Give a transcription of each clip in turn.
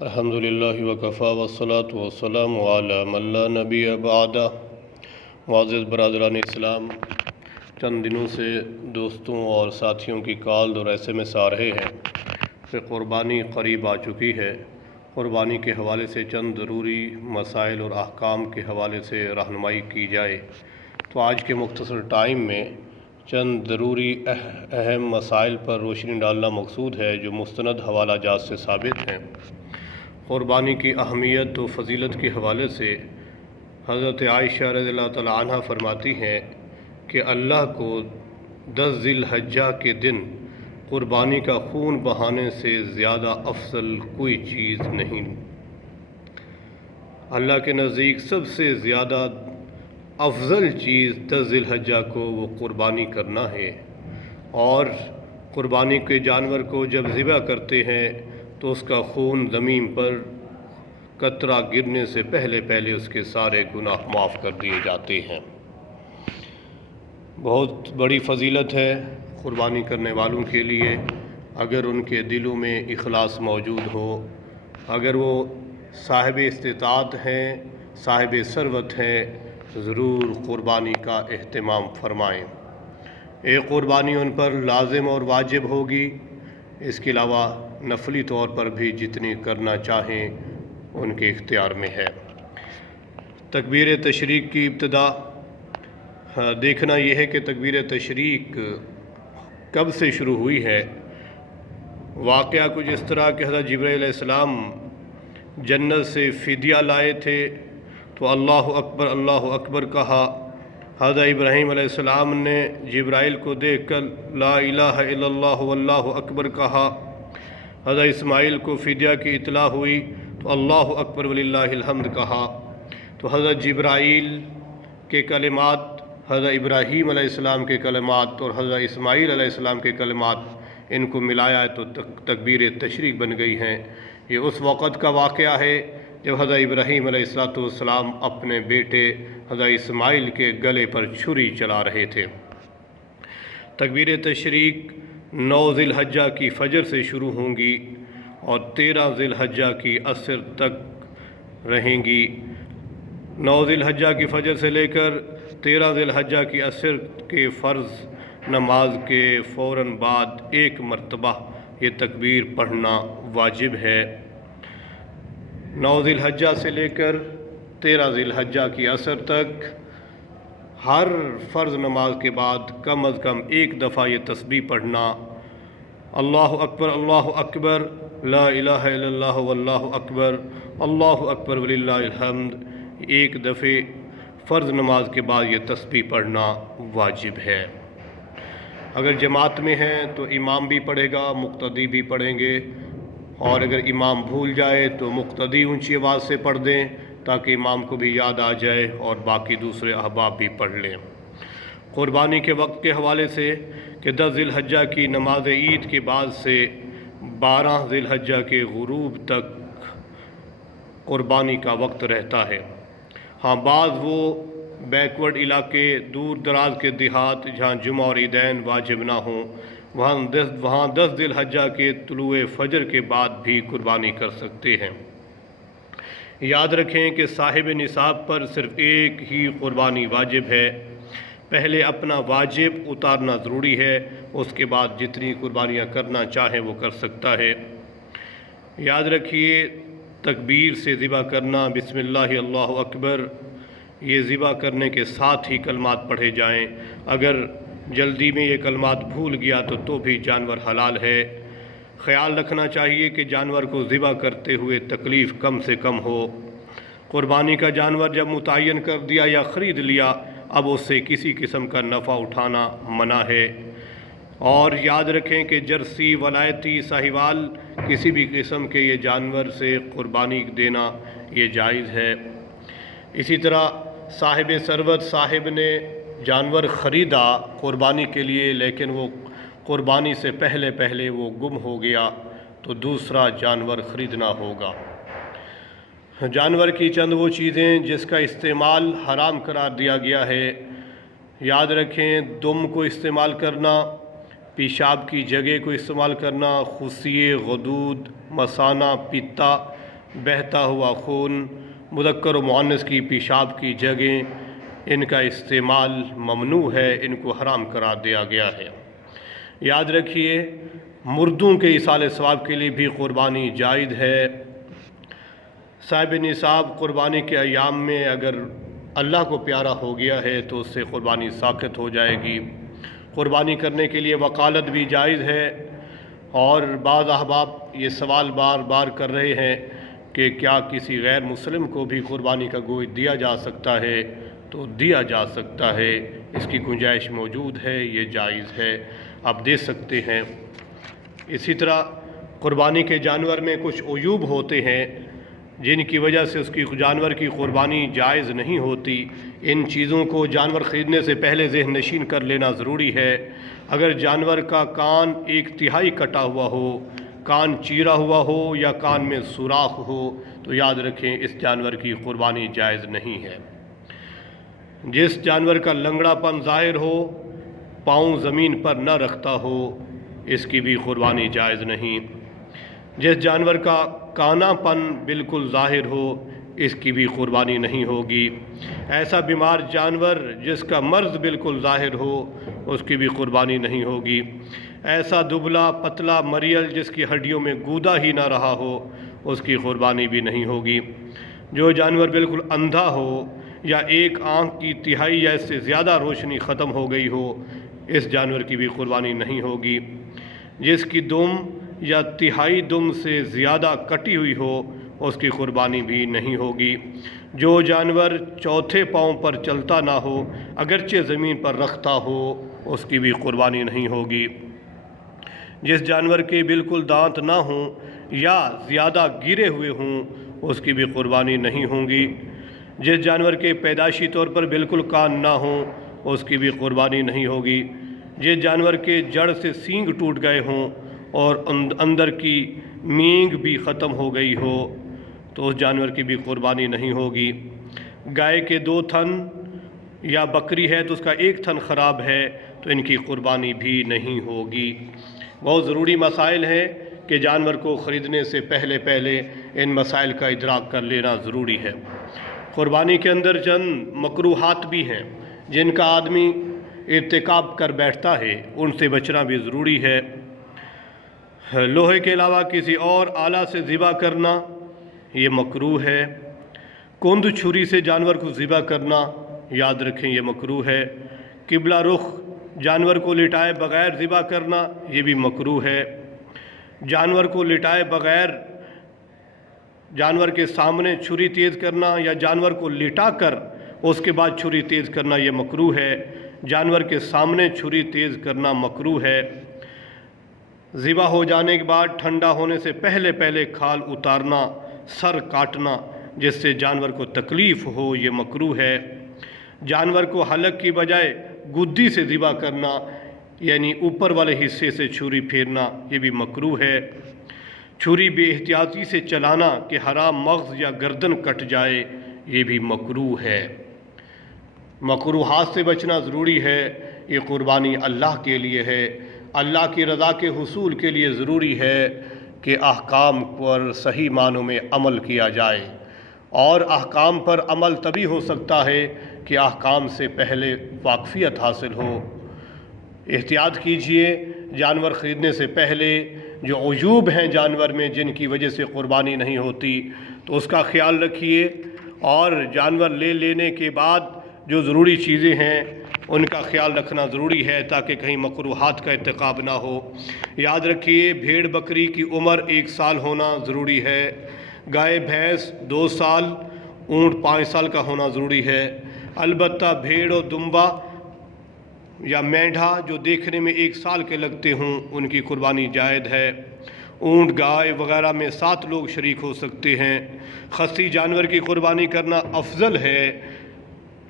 الحمدللہ وکفیٰ والصلاۃ والسلام علی من لا نبی بعدہ۔ معزز برادران اسلام، چند دنوں سے دوستوں اور ساتھیوں کی کال اور ایس ایم ایس آ رہے ہیں کہ قربانی قریب آ چکی ہے۔ قربانی کے حوالے سے چند ضروری مسائل اور احکام کے حوالے سے رہنمائی کی جائے، تو آج کے مختصر ٹائم میں چند ضروری اہم مسائل پر روشنی ڈالنا مقصود ہے جو مستند حوالہ جات سے ثابت ہیں۔ قربانی کی اہمیت و فضیلت کے حوالے سے حضرت عائشہ رضی اللہ تعالی عنہ فرماتی ہیں کہ اللہ کو 10 ذی الحجہ کے دن قربانی کا خون بہانے سے زیادہ افضل کوئی چیز نہیں۔ اللہ کے نزدیک سب سے زیادہ افضل چیز 10 ذی الحجہ کو وہ قربانی کرنا ہے، اور قربانی کے جانور کو جب ذبح کرتے ہیں تو اس کا خون زمین پر قطرہ گرنے سے پہلے اس کے سارے گناہ معاف کر دیے جاتے ہیں۔ بہت بڑی فضیلت ہے قربانی کرنے والوں کے لیے، اگر ان کے دلوں میں اخلاص موجود ہو، اگر وہ صاحب استطاعت ہیں، صاحب ثروت ہیں، ضرور قربانی کا اہتمام فرمائیں۔ ایک قربانی ان پر لازم اور واجب ہوگی، اس کے علاوہ نفلی طور پر بھی جتنی کرنا چاہیں ان کے اختیار میں ہے۔ تکبیر تشریق کی ابتدا دیکھنا یہ ہے کہ تکبیر تشریق کب سے شروع ہوئی ہے۔ واقعہ کچھ اس طرح کہ حضرت جبرائیل علیہ السلام جنت سے فدیہ لائے تھے تو اللہ اکبر کہا۔ حضرت ابراہیم علیہ السلام نے جبرائیل کو دیکھ کر لا الہ الا اللہ واللہ اکبر کہا۔ حضرت اسماعیل کو فدیہ کی اطلاع ہوئی تو اللہ اکبر وللہ الحمد کہا۔ تو حضرت جبرائیل کے کلمات، حضرت ابراہیم علیہ السلام کے کلمات اور حضرت اسماعیل علیہ السلام کے کلمات، ان کو ملایا ہے تو تکبیر تشریق بن گئی ہیں۔ یہ اس وقت کا واقعہ ہے جب حضرت ابراہیم علیہ السلام اپنے بیٹے حضرت اسماعیل کے گلے پر چھری چلا رہے تھے۔ تکبیر تشریق 9 ذی الحجہ کی فجر سے شروع ہوں گی اور 13 ذی الحجہ کی عصر تک رہیں گی۔ 9 ذی الحجہ کی فجر سے لے کر 13 ذی الحجہ کی عصر کے فرض نماز کے فوراً بعد ایک مرتبہ یہ تکبیر پڑھنا واجب ہے۔ 9 ذی الحجہ سے لے کر 13 ذی الحجہ کی عصر تک ہر فرض نماز کے بعد کم از کم ایک دفعہ یہ تسبیح پڑھنا، اللہ اکبر لا الہ الا اللہ واللہ اکبر وللہ الحمد، ایک دفعہ فرض نماز کے بعد یہ تسبیح پڑھنا واجب ہے۔ اگر جماعت میں ہیں تو امام بھی پڑھے گا، مقتدی بھی پڑھیں گے، اور اگر امام بھول جائے تو مقتدی اونچی آواز سے پڑھ دیں تاکہ امام کو بھی یاد آ جائے اور باقی دوسرے احباب بھی پڑھ لیں۔ قربانی کے وقت کے حوالے سے کہ 10 ذی الحجہ کی نماز عید کے بعد سے 12 ذی الحجہ کے غروب تک قربانی کا وقت رہتا ہے۔ ہاں، بعض وہ بیکورڈ علاقے، دور دراز کے دیہات جہاں جمعہ اور عیدین واجب نہ ہوں، وہاں 10 ذی الحجہ کے طلوع فجر کے بعد بھی قربانی کر سکتے ہیں۔ یاد رکھیں کہ صاحب نصاب پر صرف ایک ہی قربانی واجب ہے۔ پہلے اپنا واجب اتارنا ضروری ہے، اس کے بعد جتنی قربانیاں کرنا چاہیں وہ کر سکتا ہے۔ یاد رکھیے، تکبیر سے ذبح کرنا، بسم اللہ اللہ اکبر، یہ ذبح کرنے کے ساتھ ہی کلمات پڑھے جائیں۔ اگر جلدی میں یہ کلمات بھول گیا تو بھی جانور حلال ہے۔ خیال رکھنا چاہیے کہ جانور کو ذبح کرتے ہوئے تکلیف کم سے کم ہو۔ قربانی کا جانور جب متعین کر دیا یا خرید لیا، اب اس سے کسی قسم کا نفع اٹھانا منع ہے۔ اور یاد رکھیں کہ جرسی، ولایتی، ساہیوال، کسی بھی قسم کے یہ جانور سے قربانی دینا یہ جائز ہے۔ اسی طرح صاحب ثروت، صاحب نے جانور خریدا قربانی کے لیے لیکن وہ قربانی سے پہلے وہ گم ہو گیا تو دوسرا جانور خریدنا ہوگا۔ جانور کی چند وہ چیزیں جس کا استعمال حرام قرار دیا گیا ہے، یاد رکھیں، دم کو استعمال کرنا، پیشاب کی جگہ کو استعمال کرنا، خصیے، غدود، مثانہ، پتا، بہتا ہوا خون، مذکر و مؤنث کی پیشاب کی جگہیں، ان کا استعمال ممنوع ہے، ان کو حرام قرار دیا گیا ہے۔ یاد رکھیے مردوں کے ایصال ثواب کے لیے بھی قربانی جائز ہے۔ صاحب نصاب قربانی کے ایام میں اگر اللہ کو پیارا ہو گیا ہے تو اس سے قربانی ساقط ہو جائے گی۔ قربانی کرنے کے لیے وکالت بھی جائز ہے، اور بعض احباب یہ سوال بار بار کر رہے ہیں کہ کیا کسی غیر مسلم کو بھی قربانی کا گوشت دیا جا سکتا ہے؟ تو دیا جا سکتا ہے، اس کی گنجائش موجود ہے، یہ جائز ہے، آپ دے سکتے ہیں۔ اسی طرح قربانی کے جانور میں کچھ عیوب ہوتے ہیں جن کی وجہ سے اس کی جانور کی قربانی جائز نہیں ہوتی۔ ان چیزوں کو جانور خریدنے سے پہلے ذہن نشین کر لینا ضروری ہے۔ اگر جانور کا کان 1/3 کٹا ہوا ہو، کان چیرا ہوا ہو یا کان میں سوراخ ہو تو یاد رکھیں اس جانور کی قربانی جائز نہیں ہے۔ جس جانور کا لنگڑا پن ظاہر ہو، پاؤں زمین پر نہ رکھتا ہو، اس کی بھی قربانی جائز نہیں۔ جس جانور کا کانا پن بالکل ظاہر ہو، اس کی بھی قربانی نہیں ہوگی۔ ایسا بیمار جانور جس کا مرض بالکل ظاہر ہو، اس کی بھی قربانی نہیں ہوگی۔ ایسا دبلا پتلا مریل جس کی ہڈیوں میں گودا ہی نہ رہا ہو، اس کی قربانی بھی نہیں ہوگی۔ جو جانور بالکل اندھا ہو یا ایک آنکھ کی تہائی یا اس سے زیادہ روشنی ختم ہو گئی ہو، اس جانور کی بھی قربانی نہیں ہوگی۔ جس کی دم یا تہائی دم سے زیادہ کٹی ہوئی ہو، اس کی قربانی بھی نہیں ہوگی۔ جو جانور چوتھے پاؤں پر چلتا نہ ہو، اگرچہ زمین پر رکھتا ہو، اس کی بھی قربانی نہیں ہوگی۔ جس جانور کے بالکل دانت نہ ہوں یا زیادہ گرے ہوئے ہوں، اس کی بھی قربانی نہیں ہوگی۔ جس جانور کے پیدائشی طور پر بالکل کان نہ ہوں، اس کی بھی قربانی نہیں ہوگی۔ جس جانور کے جڑ سے سینگ ٹوٹ گئے ہوں اور اندر کی مینگ بھی ختم ہو گئی ہو، تو اس جانور کی بھی قربانی نہیں ہوگی۔ گائے کے 2 تھن یا بکری ہے تو اس کا 1 تھن خراب ہے تو ان کی قربانی بھی نہیں ہوگی۔ بہت ضروری مسائل ہیں کہ جانور کو خریدنے سے پہلے ان مسائل کا ادراک کر لینا ضروری ہے۔ قربانی کے اندر چند مکروہات بھی ہیں جن کا آدمی ارتکاب کر بیٹھتا ہے، ان سے بچنا بھی ضروری ہے۔ لوہے کے علاوہ کسی اور آلہ سے ذبح کرنا یہ مکروہ ہے۔ کند چھری سے جانور کو ذبح کرنا یاد رکھیں یہ مکروہ ہے۔ قبلہ رخ جانور کو لٹائے بغیر ذبح کرنا یہ بھی مکروہ ہے۔ جانور کو لٹائے بغیر جانور کے سامنے چھری تیز کرنا یا جانور کو لٹا کر اس کے بعد چھری تیز کرنا یہ مکروہ ہے۔ جانور کے سامنے چھری تیز کرنا مکروہ ہے۔ ذبح ہو جانے کے بعد ٹھنڈا ہونے سے پہلے کھال اتارنا، سر کاٹنا جس سے جانور کو تکلیف ہو، یہ مکروہ ہے۔ جانور کو حلق کی بجائے گدی سے ذبح کرنا یعنی اوپر والے حصے سے چھری پھیرنا یہ بھی مکروہ ہے۔ چھری بے احتیاطی سے چلانا کہ حرام مغز یا گردن کٹ جائے یہ بھی مکروہ ہے۔ مکروہات سے بچنا ضروری ہے۔ یہ قربانی اللہ کے لیے ہے، اللہ کی رضا کے حصول کے لیے ضروری ہے کہ احکام پر صحیح معنوں میں عمل کیا جائے، اور احکام پر عمل تبھی ہو سکتا ہے کہ احکام سے پہلے واقفیت حاصل ہو۔ احتیاط کیجئے جانور خریدنے سے پہلے۔ جو عیوب ہیں جانور میں جن کی وجہ سے قربانی نہیں ہوتی تو اس کا خیال رکھیے، اور جانور لینے کے بعد جو ضروری چیزیں ہیں ان کا خیال رکھنا ضروری ہے تاکہ کہیں مکروہات کا ارتکاب نہ ہو۔ یاد رکھیے بھیڑ بکری کی عمر 1 سال ہونا ضروری ہے، گائے بھینس 2 سال، اونٹ 5 سال کا ہونا ضروری ہے۔ البتہ بھیڑ اور دمبا یا مینڈھا جو دیکھنے میں 1 سال کے لگتے ہوں ان کی قربانی جائز ہے۔ اونٹ گائے وغیرہ میں 7 لوگ شریک ہو سکتے ہیں۔ خصی جانور کی قربانی کرنا افضل ہے۔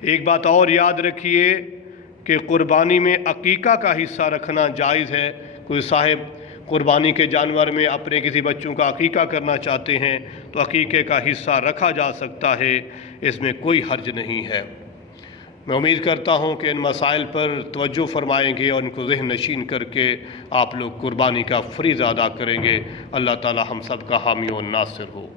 ایک بات اور یاد رکھیے کہ قربانی میں عقیقہ کا حصہ رکھنا جائز ہے۔ کوئی صاحب قربانی کے جانور میں اپنے کسی بچوں کا عقیقہ کرنا چاہتے ہیں تو عقیقے کا حصہ رکھا جا سکتا ہے، اس میں کوئی حرج نہیں ہے۔ میں امید کرتا ہوں کہ ان مسائل پر توجہ فرمائیں گے اور ان کو ذہن نشین کر کے آپ لوگ قربانی کا فریضہ ادا کریں گے۔ اللہ تعالی ہم سب کا حامی و ناصر ہو۔